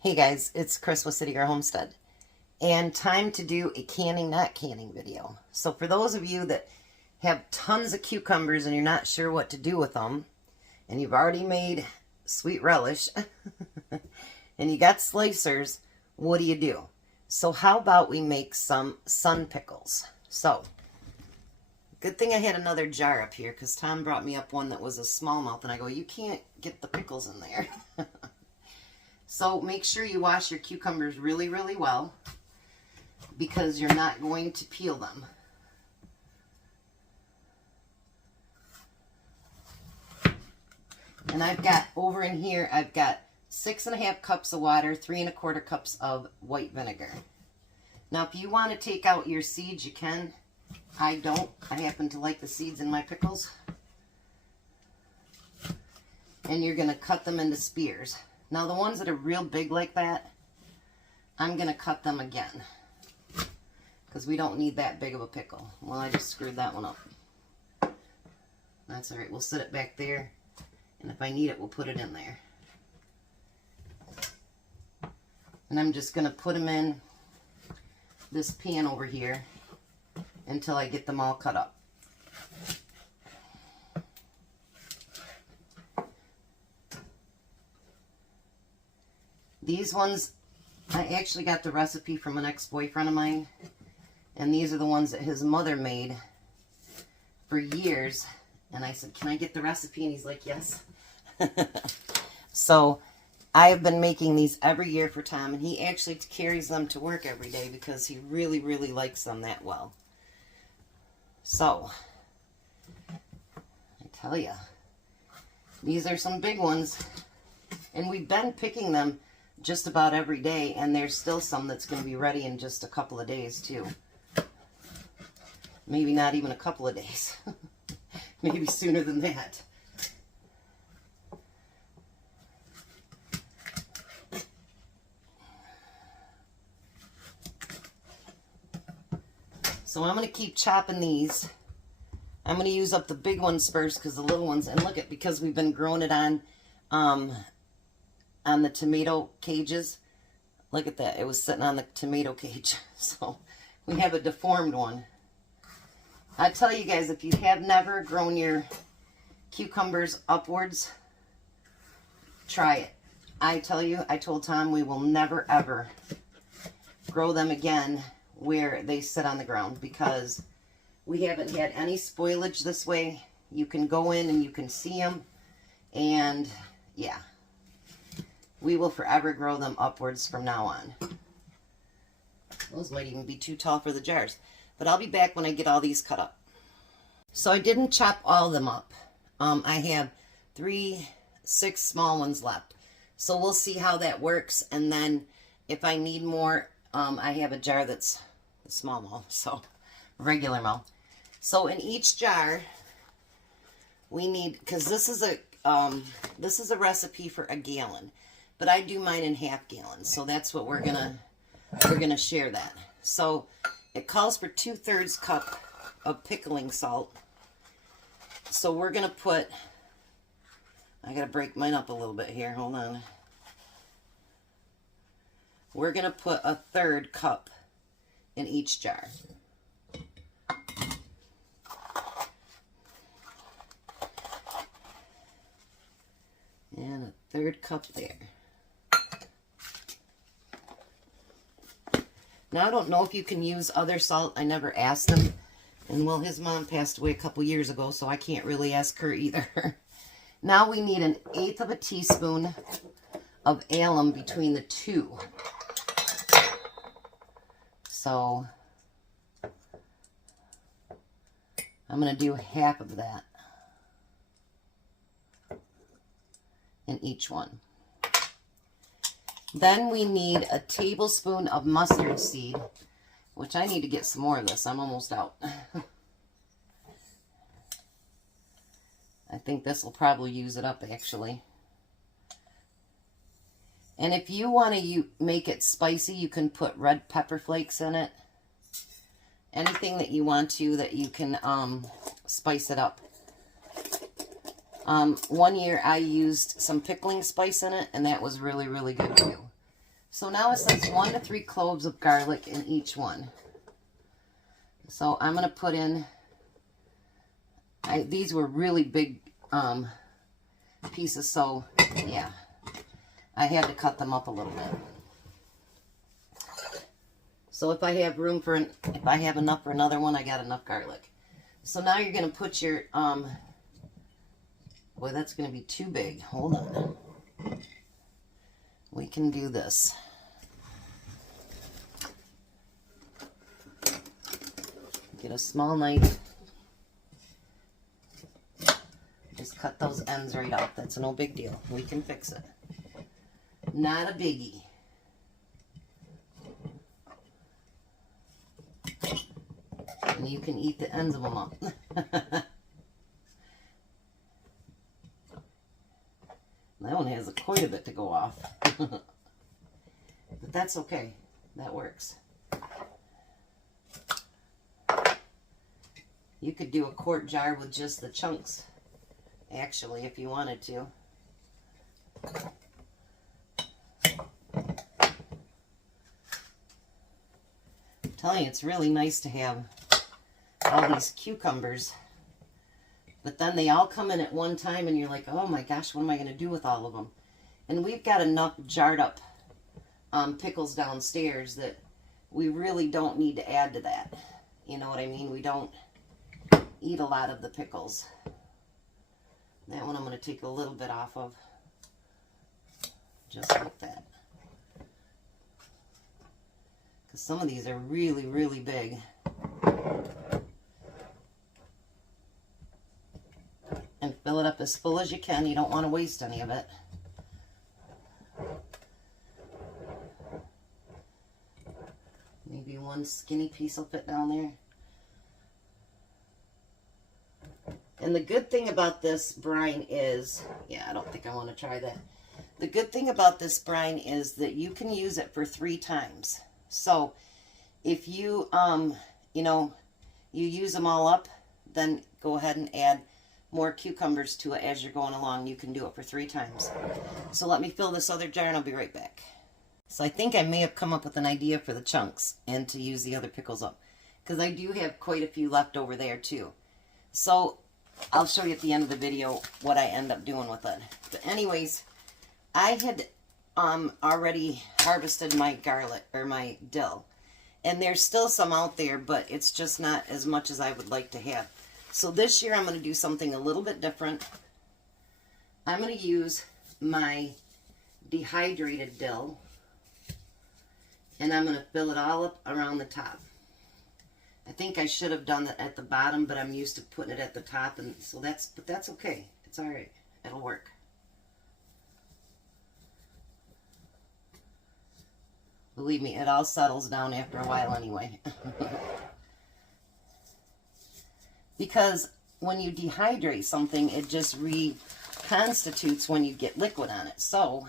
Hey guys, it's Chris with City Girl Homestead, and time to do a canning, not canning video. So for those of you that have tons of cucumbers and you're not sure what to do with them, and you've already made sweet relish, and you got slicers, what do? So how about we make some sun pickles? So, good thing I had another jar up here, because Tom brought me up one that was a smallmouth, and I go, you can't get the pickles in there. So make sure you wash your cucumbers really, really well, because you're not going to peel them. And I've got, over in here, I've got 6.5 cups of water, 3 1/4 cups of white vinegar. Now, if you want to take out your seeds, you can. I don't. I happen to like the seeds in my pickles. And you're going to cut them into spears. Now, the ones that are real big like that, I'm going to cut them again, because we don't need that big of a pickle. Well, I just screwed that one up. That's all right. We'll set it back there, and if I need it, we'll put it in there. And I'm just going to put them in this pan over here until I get them all cut up. These ones, I actually got the recipe from an ex-boyfriend of mine, and these are the ones that his mother made for years. And I said, can I get the recipe? And he's like, yes. So I have been making these every year for Tom, and he actually carries them to work every day because he really, really likes them that well. So, I tell you, these are some big ones, and we've been picking them just about every day, and there's still some that's going to be ready in just a couple of days too. Maybe not even a couple of days. Maybe sooner than that. So I'm going to keep chopping these. I'm going to use up the big ones first, because the little ones, and look at, because we've been growing it on the tomato cages. Look at that. It was sitting on the tomato cage. So we have a deformed one. I tell you guys, if you have never grown your cucumbers upwards, try it. I tell you, I told Tom we will never ever grow them again where they sit on the ground, because we haven't had any spoilage this way. You can go in and you can see them, and yeah, we will forever grow them upwards from now on. Those might even be too tall for the jars, but I'll be back when I get all these cut up. So I didn't chop all of them up. I have 6 small ones left. So we'll see how that works, and then if I need more, I have a jar that's a small mouth, so regular mouth. So in each jar, we need, because this is a recipe for a gallon, but I do mine in half gallons, so that's what we're gonna share that. So it calls for 2/3 cup of pickling salt. So we're gonna put, I gotta break mine up a little bit here, hold on. We're gonna put 1/3 cup in each jar. And 1/3 cup there. Now, I don't know if you can use other salt. I never asked him. And, well, his mom passed away a couple years ago, so I can't really ask her either. Now we need 1/8 of a teaspoon of alum between the two. So, I'm going to do half of that in each one. Then we need a tablespoon of mustard seed, which I need to get some more of this. I'm almost out. I think this will probably use it up, actually. And if you want to make it spicy, you can put red pepper flakes in it. Anything that you want to, that you can spice it up. One year I used some pickling spice in it, and that was really, really good too. So now it says 1 to 3 cloves of garlic in each one. So I'm going to put in, these were really big pieces, so yeah, I had to cut them up a little bit. So if I have room for, if I have enough for another one, I got enough garlic. So now you're going to put your, boy, that's going to be too big. Hold on. We can do this. Get a small knife. Just cut those ends right off. That's no big deal. We can fix it. Not a biggie. And you can eat the ends of them up. That one has quite a bit to go off. But that's okay. That works. You could do a quart jar with just the chunks, actually, if you wanted to. I'm telling you, it's really nice to have all these cucumbers. But then they all come in at one time and you're like, oh my gosh, what am I going to do with all of them? And we've got enough jarred up pickles downstairs that we really don't need to add to that. You know what I mean? We don't eat a lot of the pickles. That one I'm going to take a little bit off of. Just like that. Because some of these are really, really big. And fill it up as full as you can. You don't want to waste any of it. Maybe one skinny piece will fit down there. And the good thing about this brine is, yeah, I don't think I want to try that. The good thing about this brine is that you can use it for 3 times. So if you, you know, you use them all up, then go ahead and add more cucumbers to it as you're going along. You can do it for 3 times. So let me fill this other jar and I'll be right back. So I think I may have come up with an idea for the chunks and to use the other pickles up, because I do have quite a few left over there too. So I'll show you at the end of the video what I end up doing with it. But anyways, I had already harvested my garlic, or my dill. And there's still some out there, but it's just not as much as I would like to have. So this year I'm going to do something a little bit different. I'm going to use my dehydrated dill. And I'm going to fill it all up around the top. I think I should have done that at the bottom, but I'm used to putting it at the top, and so but that's okay. It's all right. It'll work. Believe me, it all settles down after a while anyway. Because when you dehydrate something, it just reconstitutes when you get liquid on it. So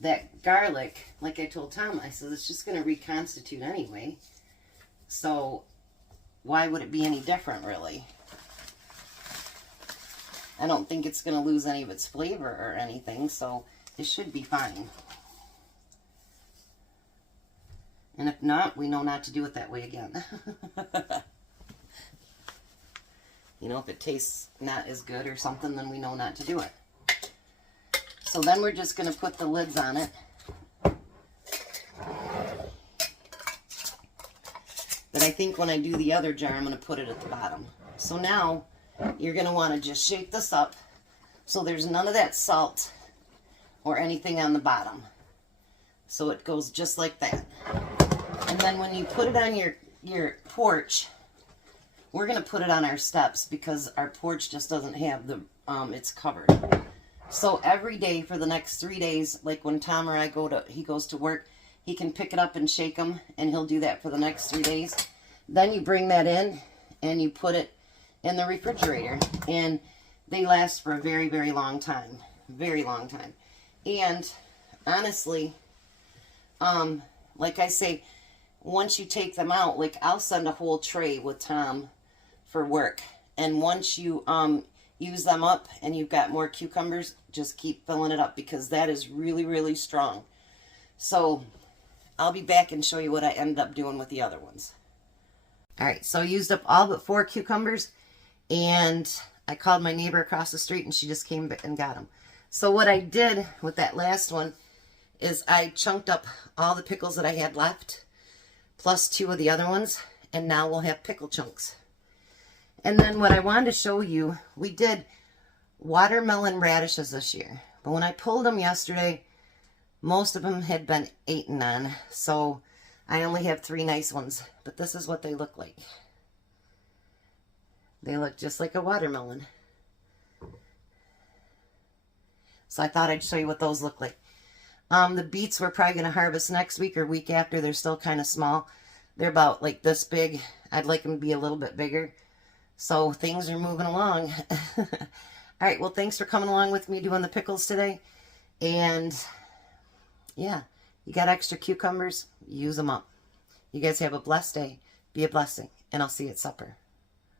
that garlic, like I told Tom, I said, it's just going to reconstitute anyway. So why would it be any different, really? I don't think it's going to lose any of its flavor or anything, so it should be fine. And if not, we know not to do it that way again. You know, if it tastes not as good or something, then we know not to do it. So then we're just going to put the lids on it. But I think when I do the other jar, I'm going to put it at the bottom. So now you're going to want to just shake this up so there's none of that salt or anything on the bottom. So it goes just like that. And then when you put it on your porch, we're going to put it on our steps because our porch just doesn't have the, it's covered. So every day for the next 3 days, like when Tom or I he goes to work, he can pick it up and shake them, and he'll do that for the next 3 days. Then you bring that in and you put it in the refrigerator, and they last for a very, very long time. Very long time. And honestly, like I say, once you take them out, like I'll send a whole tray with Tom for work. And once you use them up and you've got more cucumbers, just keep filling it up because that is really, really strong. So I'll be back and show you what I ended up doing with the other ones. All right, so I used up all but 4 cucumbers, and I called my neighbor across the street and she just came and got them. So what I did with that last one is I chunked up all the pickles that I had left, plus 2 of the other ones, and now we'll have pickle chunks. And then what I wanted to show you, we did watermelon radishes this year, but when I pulled them yesterday, most of them had been eaten on, so I only have 3 nice ones, but this is what they look like. They look just like a watermelon. So I thought I'd show you what those look like. The beets we're probably going to harvest next week or week after. They're still kind of small. They're about like this big. I'd like them to be a little bit bigger. So things are moving along. All right, well, thanks for coming along with me doing the pickles today. And yeah, you got extra cucumbers, use them up. You guys have a blessed day. Be a blessing, and I'll see you at supper.